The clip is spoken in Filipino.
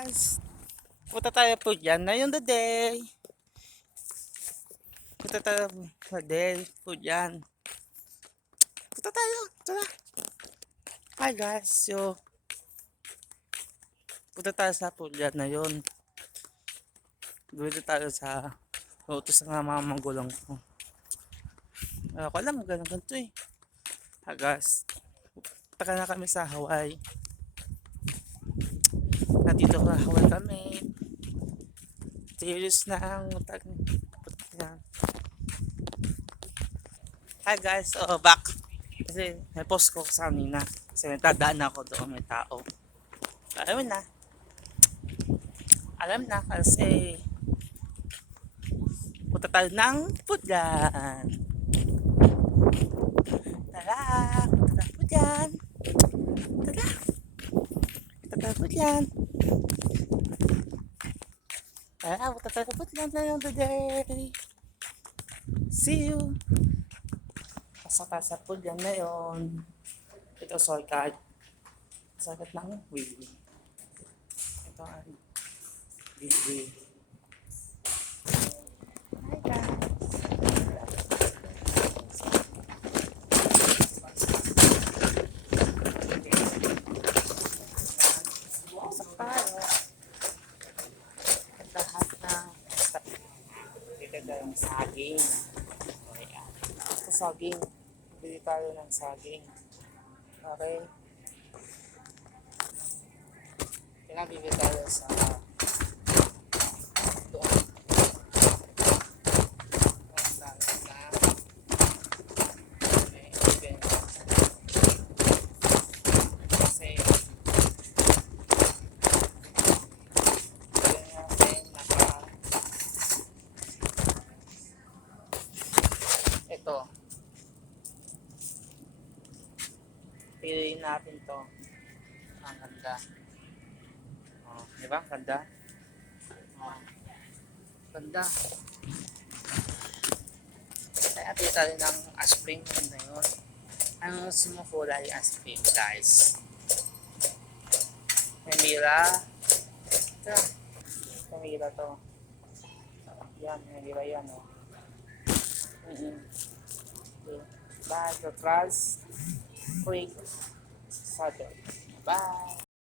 guys, punta tayo po dyan na yung the day. Punta tayo the day po dyan. Punta tayo, tara. Hi guys, so punta tayo sa po dyan na yun. Dito tayo sa utos ng mga magulang ko. Ako alam, ganito eh. Hi guys, punta na kami sa Hawaii. Nandito ka Hawaii kami. Serious na ang yan. Hi guys, back. Kasi may post ko sa kanina. Kasi nagtadaan ako doon, may tao. Alam na kasi punta tayo ng Pudlan. Tara, punta tayo Pudlan. Tara, punta tayo Pudlan. Tara, punta tayo Pudlan na yung today. See you. Pasok tayo sa Pudlan na yun. Ito shortcut. Shortcut ng Wiwi. Ito ang Wiwi. Hi guys. Pasok tayo. Lahat na dito tayong saging. Ayan. Ito saging. Bili tayo ng saging. Okay. Pinabili tayo sa doon. Ito. Piliin natin to. Ang ganda. Oh, di ba? Ganda. Oh. Ganda. Kaya pili tayo ng aspirin. Ganda yun. Ang sumukulay aspirin, guys. May mira. Ito. May mira to. Yan, may mira yan, oh. Okay. Bye, the trust. Quick. Saddle. Bye.